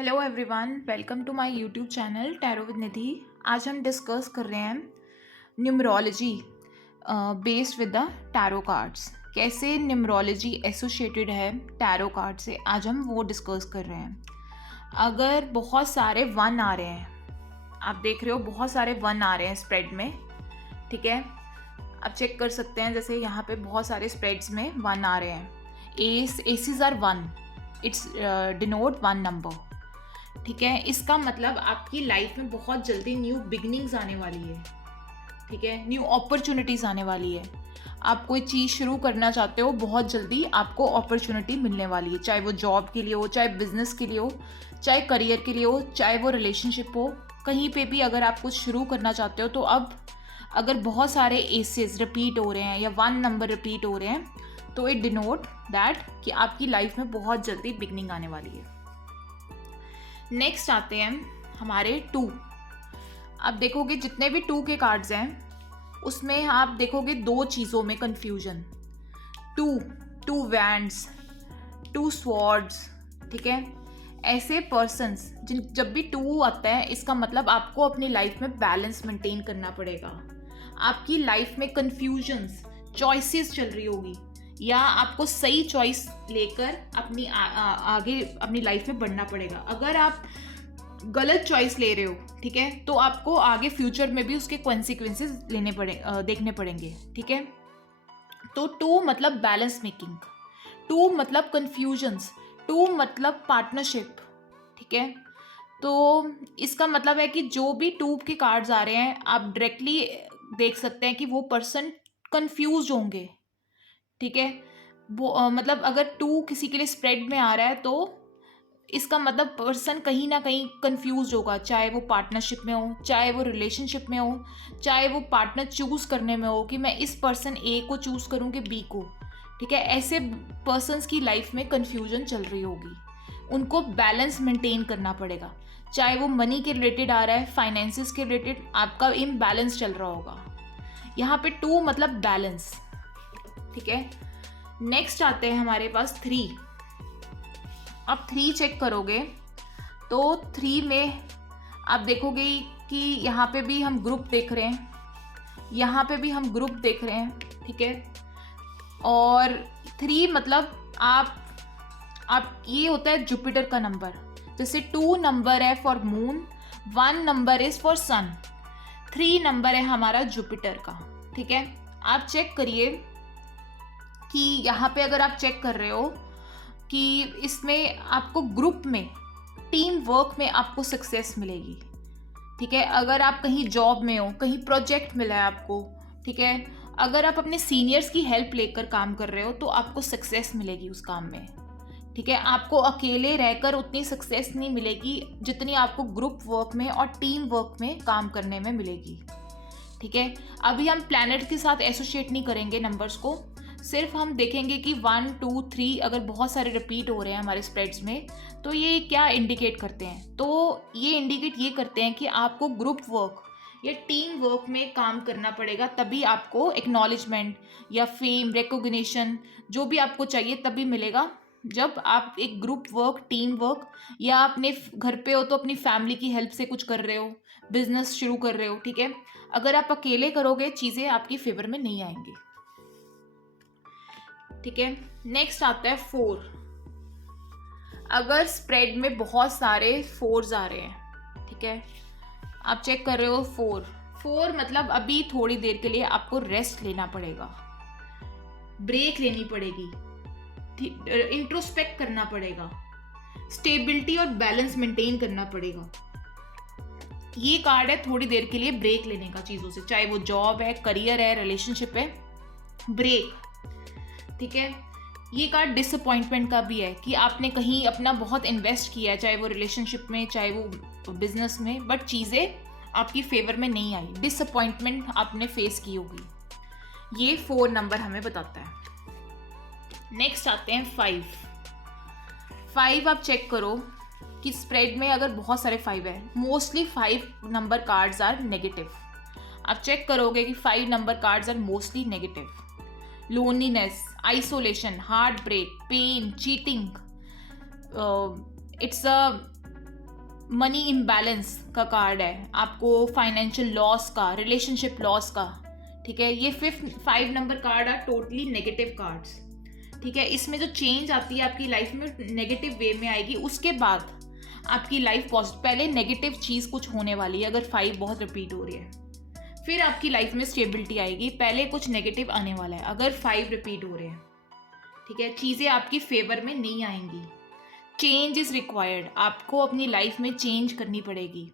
Hello everyone, welcome to my YouTube channel tarot with Nidhi. आज हम discuss कर रहे हैं numerology based with the tarot cards. कैसे न्यूमरोलॉजी एसोसिएटेड है टैरो कार्ड से, आज हम वो डिस्कस कर रहे हैं। अगर बहुत सारे वन आ रहे हैं, आप देख रहे हो बहुत सारे वन आ रहे हैं स्प्रेड में, ठीक है, आप चेक कर सकते हैं। जैसे यहाँ पे बहुत सारे स्प्रेड्स में वन आ रहे हैं, aces are one, it's denote one number, ठीक है। इसका मतलब आपकी लाइफ में बहुत जल्दी न्यू बिगनिंग्स आने वाली है, ठीक है, न्यू अपॉर्चुनिटीज़ आने वाली है। आप कोई चीज़ शुरू करना चाहते हो, बहुत जल्दी आपको अपॉर्चुनिटी मिलने वाली है, चाहे वो जॉब के लिए हो, चाहे बिजनेस के लिए हो, चाहे करियर के लिए हो, चाहे वो रिलेशनशिप हो, कहीं पे भी अगर आप कुछ शुरू करना चाहते हो तो अब अगर बहुत सारे एसेस रिपीट हो रहे हैं या वन नंबर रिपीट हो रहे हैं तो इट डिनोट दैट कि आपकी लाइफ में बहुत जल्दी बिगनिंग आने वाली है। नेक्स्ट आते हैं हमारे टू। आप देखोगे जितने भी टू के कार्ड्स हैं उसमें आप देखोगे दो चीज़ों में confusion, two wands, two swords, ठीक है। ऐसे पर्सन्स जब भी टू आता है इसका मतलब आपको अपनी लाइफ में बैलेंस मेंटेन करना पड़ेगा। आपकी लाइफ में कंफ्यूजन्स, चॉइसेस चल रही होगी या आपको सही चॉइस लेकर अपनी आगे अपनी लाइफ में बढ़ना पड़ेगा। अगर आप गलत चॉइस ले रहे हो, ठीक है, तो आपको आगे फ्यूचर में भी उसके कॉन्सिक्वेंसेस देखने पड़ेंगे, ठीक है। तो टू मतलब बैलेंस मेकिंग, टू मतलब कंफ्यूजन्स, टू मतलब पार्टनरशिप, ठीक है। तो इसका मतलब है कि जो भी टू के कार्ड्स आ रहे हैं आप डायरेक्टली देख सकते हैं कि वो पर्सन कंफ्यूज होंगे, ठीक है। वो मतलब अगर टू किसी के लिए स्प्रेड में आ रहा है तो इसका मतलब पर्सन कहीं ना कहीं कंफ्यूज होगा, चाहे वो पार्टनरशिप में हो, चाहे वो रिलेशनशिप में हो, चाहे वो पार्टनर चूज करने में हो कि मैं इस पर्सन ए को चूज करूं कि बी को, ठीक है। ऐसे पर्सन्स की लाइफ में कंफ्यूजन चल रही होगी, उनको बैलेंस मेंटेन करना पड़ेगा। चाहे वो मनी के रिलेटेड आ रहा है, फाइनेंसिस के रिलेटेड आपका इम्बैलेंस चल रहा होगा। यहाँ पे टू मतलब बैलेंस, ठीक है। नेक्स्ट आते हैं हमारे पास थ्री। आप थ्री चेक करोगे तो थ्री में आप देखोगे कि यहाँ पे भी हम ग्रुप देख रहे हैं, यहाँ पे भी हम ग्रुप देख रहे हैं, ठीक है। और थ्री मतलब आप ये होता है जुपिटर का नंबर। जैसे टू नंबर है for moon, one number is for sun, three number है हमारा जुपिटर का, ठीक है। आप चेक करिए कि यहाँ पे अगर आप चेक कर रहे हो कि इसमें आपको ग्रुप में, टीम वर्क में आपको सक्सेस मिलेगी, ठीक है। अगर आप कहीं जॉब में हो, कहीं प्रोजेक्ट मिला है आपको, ठीक है, अगर आप अपने सीनियर्स की हेल्प लेकर काम कर रहे हो तो आपको सक्सेस मिलेगी उस काम में, ठीक है। आपको अकेले रहकर उतनी सक्सेस नहीं मिलेगी जितनी आपको ग्रुप वर्क में और टीम वर्क में काम करने में मिलेगी, ठीक है। अभी हम प्लैनेट के साथ एसोसिएट नहीं करेंगे नंबर्स को, सिर्फ हम देखेंगे कि 1 2 3 अगर बहुत सारे रिपीट हो रहे हैं हमारे स्प्रेड्स में तो ये क्या इंडिकेट करते हैं। तो ये इंडिकेट ये करते हैं कि आपको ग्रुप वर्क या टीम वर्क में काम करना पड़ेगा, तभी आपको एक्नॉलेजमेंट या फेम, रिकॉग्निशन जो भी आपको चाहिए तभी मिलेगा। जब आप एक ग्रुप वर्क, टीम वर्क या अपने घर पे हो तो अपनी फैमिली की हेल्प से कुछ कर रहे हो, बिजनेस शुरू कर रहे हो, ठीक है। अगर आप अकेले करोगे चीज़ें आपकी फेवर में नहीं आएंगी, ठीक है। नेक्स्ट आता है फोर। अगर स्प्रेड में बहुत सारे फोर्स आ रहे हैं, ठीक है, आप चेक कर रहे हो फोर मतलब अभी थोड़ी देर के लिए आपको रेस्ट लेना पड़ेगा, ब्रेक लेनी पड़ेगी, इंट्रोस्पेक्ट करना पड़ेगा, स्टेबिलिटी और बैलेंस मेंटेन करना पड़ेगा। ये कार्ड है थोड़ी देर के लिए ब्रेक लेने का चीज़ों से, चाहे वो जॉब है, करियर है, रिलेशनशिप है, ब्रेक, ठीक है। ये कार्ड डिसअपॉइंटमेंट का भी है कि आपने कहीं अपना बहुत इन्वेस्ट किया है, चाहे वो रिलेशनशिप में, चाहे वो बिजनेस में, बट चीज़ें आपकी फेवर में नहीं आई, डिसअपॉइंटमेंट आपने फेस की होगी। ये 4 नंबर हमें बताता है। नेक्स्ट आते हैं 5। आप चेक करो कि स्प्रेड में अगर बहुत सारे 5 है, mostly 5 number cards are negative. आप चेक करोगे कि 5 number cards are mostly negative. Loneliness, isolation, heartbreak, pain, cheating, it's a money imbalance का कार्ड है, आपको फाइनेंशियल लॉस का, रिलेशनशिप लॉस का, ठीक है। ये 5 number card are totally negative cards, ठीक है। इसमें जो चेंज आती है आपकी लाइफ में नेगेटिव वे में आएगी, उसके बाद आपकी लाइफ पॉजिटिव, पहले नेगेटिव चीज़ कुछ होने वाली है अगर 5 बहुत रिपीट हो रही है, फिर आपकी लाइफ में स्टेबिलिटी आएगी, पहले कुछ नेगेटिव आने वाला है अगर 5 रिपीट हो रहे हैं, ठीक है। चीज़ें आपकी फेवर में नहीं आएंगी। चेंज इज़ रिक्वायर्ड, आपको अपनी लाइफ में चेंज करनी पड़ेगी,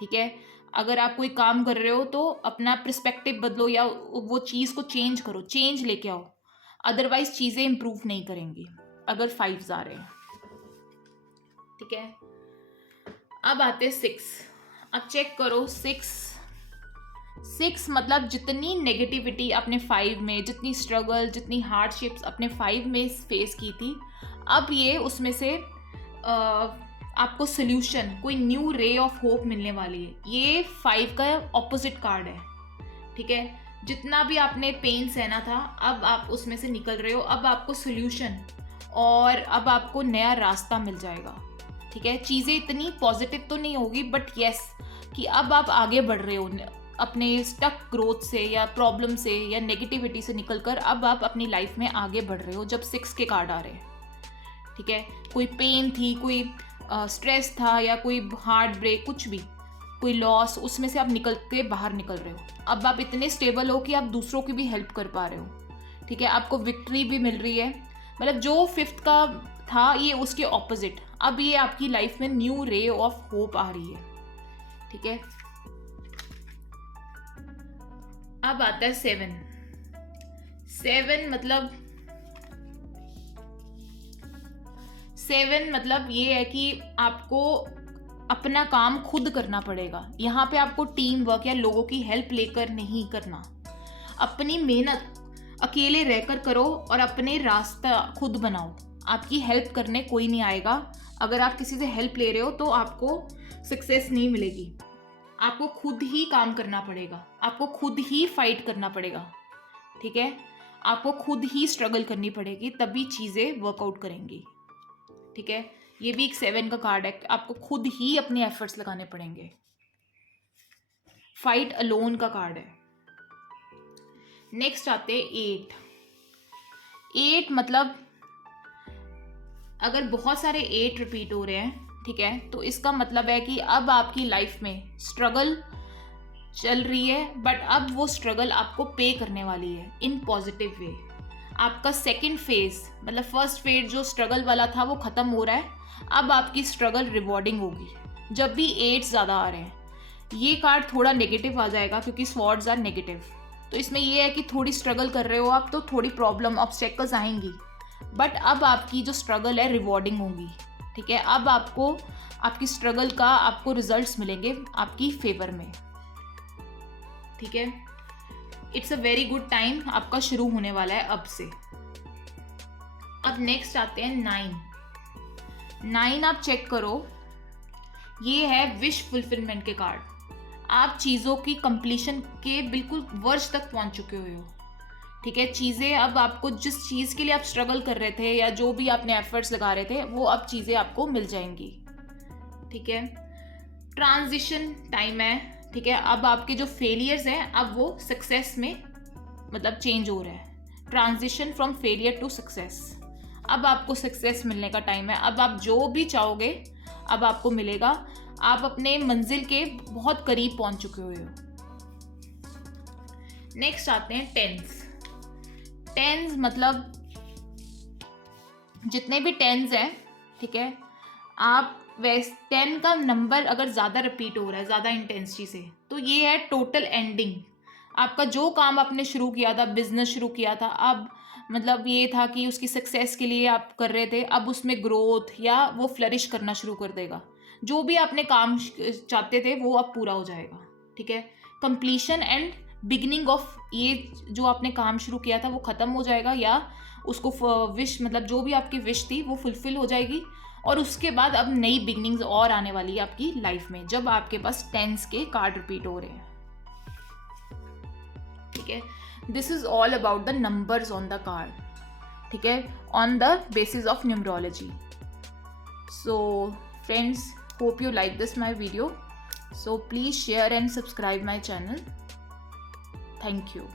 ठीक है। अगर आप कोई काम कर रहे हो तो अपना पर्सपेक्टिव बदलो या वो चीज़ को चेंज करो, चेंज लेके आओ, अदरवाइज चीज़ें इंप्रूव नहीं करेंगी अगर 5 आ रहे हैं, ठीक है। अब आते 6, अब चेक करो 6 मतलब जितनी नेगेटिविटी आपने 5 में, जितनी स्ट्रगल, जितनी हार्डशिप्स अपने 5 में फेस की थी, अब ये उसमें से आपको सोल्यूशन, कोई न्यू रे ऑफ होप मिलने वाली है। ये 5 का ऑपोजिट कार्ड है, ठीक है। जितना भी आपने पेन सहना था अब आप उसमें से निकल रहे हो, अब आपको सोल्यूशन और अब आपको नया रास्ता मिल जाएगा, ठीक है। चीज़ें इतनी पॉजिटिव तो नहीं होगी बट यस कि अब आप आगे बढ़ रहे हो अपने स्टक ग्रोथ से या प्रॉब्लम से या नेगेटिविटी से निकलकर, अब आप अपनी लाइफ में आगे बढ़ रहे हो जब 6 के कार्ड आ रहे हैं, ठीक है। कोई पेन थी, कोई स्ट्रेस था या कोई हार्ट ब्रेक, कुछ भी, कोई लॉस, उसमें से आप निकल के बाहर निकल रहे हो। अब आप इतने स्टेबल हो कि आप दूसरों की भी हेल्प कर पा रहे हो, ठीक है। आपको विक्ट्री भी मिल रही है, मतलब जो 5th का था ये उसके ऑपोजिट, अब ये आपकी लाइफ में न्यू रे ऑफ होप आ रही है, ठीक है। अब आता है 7 मतलब ये है कि आपको अपना काम खुद करना पड़ेगा। यहाँ पे आपको टीम वर्क या लोगों की हेल्प लेकर नहीं करना, अपनी मेहनत अकेले रहकर करो और अपने रास्ता खुद बनाओ। आपकी हेल्प करने कोई नहीं आएगा। अगर आप किसी से हेल्प ले रहे हो तो आपको सक्सेस नहीं मिलेगी, आपको खुद ही काम करना पड़ेगा, आपको खुद ही फाइट करना पड़ेगा, ठीक है। आपको खुद ही स्ट्रगल करनी पड़ेगी, तभी चीज़ें वर्कआउट करेंगी, ठीक है। ये भी एक 7 का कार्ड है, आपको खुद ही अपने एफर्ट्स लगाने पड़ेंगे। फाइट अलोन का कार्ड है। नेक्स्ट आते 8 मतलब अगर बहुत सारे 8 रिपीट हो रहे हैं, ठीक है, तो इसका मतलब है कि अब आपकी लाइफ में स्ट्रगल चल रही है बट अब वो स्ट्रगल आपको पे करने वाली है इन पॉजिटिव वे। आपका सेकंड फेज, मतलब फर्स्ट फेज जो स्ट्रगल वाला था वो ख़त्म हो रहा है, अब आपकी स्ट्रगल रिवॉर्डिंग होगी। जब भी 8 ज़्यादा आ रहे हैं, ये कार्ड थोड़ा नेगेटिव आ जाएगा क्योंकि स्वॉर्ड्स आर नेगेटिव, तो इसमें ये है कि थोड़ी स्ट्रगल कर रहे हो आप तो थोड़ी प्रॉब्लम, ऑब्स्टेकल्स आएंगी, बट अब आपकी जो स्ट्रगल है रिवॉर्डिंग होगी, ठीक है। अब आपको आपकी स्ट्रगल का आपको रिजल्ट्स मिलेंगे आपकी फेवर में, ठीक है। It's a very good time आपका शुरू होने वाला है अब से। अब नेक्स्ट आते हैं 9 आप चेक करो, ये है विश फुलफिलमेंट के कार्ड। आप चीज़ों की कंप्लीशन के बिल्कुल वर्ष तक पहुंच चुके हुए हो, ठीक है। चीज़ें अब आपको, जिस चीज़ के लिए आप स्ट्रगल कर रहे थे या जो भी आपने एफर्ट्स लगा रहे थे, वो अब चीज़ें आपको मिल जाएंगी, ठीक है। ट्रांजिशन टाइम है, ठीक है। अब आपके जो फेलियर्स हैं अब वो सक्सेस में मतलब चेंज हो रहा है। Transition from failure to success, अब आपको सक्सेस मिलने का टाइम है। अब आप जो भी चाहोगे अब आपको मिलेगा, आप अपने मंजिल के बहुत करीब पहुंच चुके हुए हो। नेक्स्ट आते हैं 10 मतलब जितने भी 10 हैं, ठीक है, आप 10 का नंबर अगर ज़्यादा रिपीट हो रहा है ज़्यादा इंटेंसिटी से, तो ये है टोटल एंडिंग। आपका जो काम आपने शुरू किया था, बिजनेस शुरू किया था, अब मतलब ये था कि उसकी सक्सेस के लिए आप कर रहे थे, अब उसमें ग्रोथ या वो फ्लरिश करना शुरू कर देगा। जो भी आपने काम चाहते थे वो अब पूरा हो जाएगा, ठीक है। कंप्लीशन एंड बिगिनिंग ऑफ, ये जो आपने काम शुरू किया था वो ख़त्म हो जाएगा, या उसको विश मतलब जो भी आपकी विश थी वो फुलफिल हो जाएगी, और उसके बाद अब नई बिगनिंग्स और आने वाली है आपकी लाइफ में जब आपके पास 10 के कार्ड रिपीट हो रहे हैं, ठीक है। This is all about the numbers on the card, ठीक है, on the basis of numerology. So friends, Hope you like this my video. So please share and subscribe my channel. Thank you.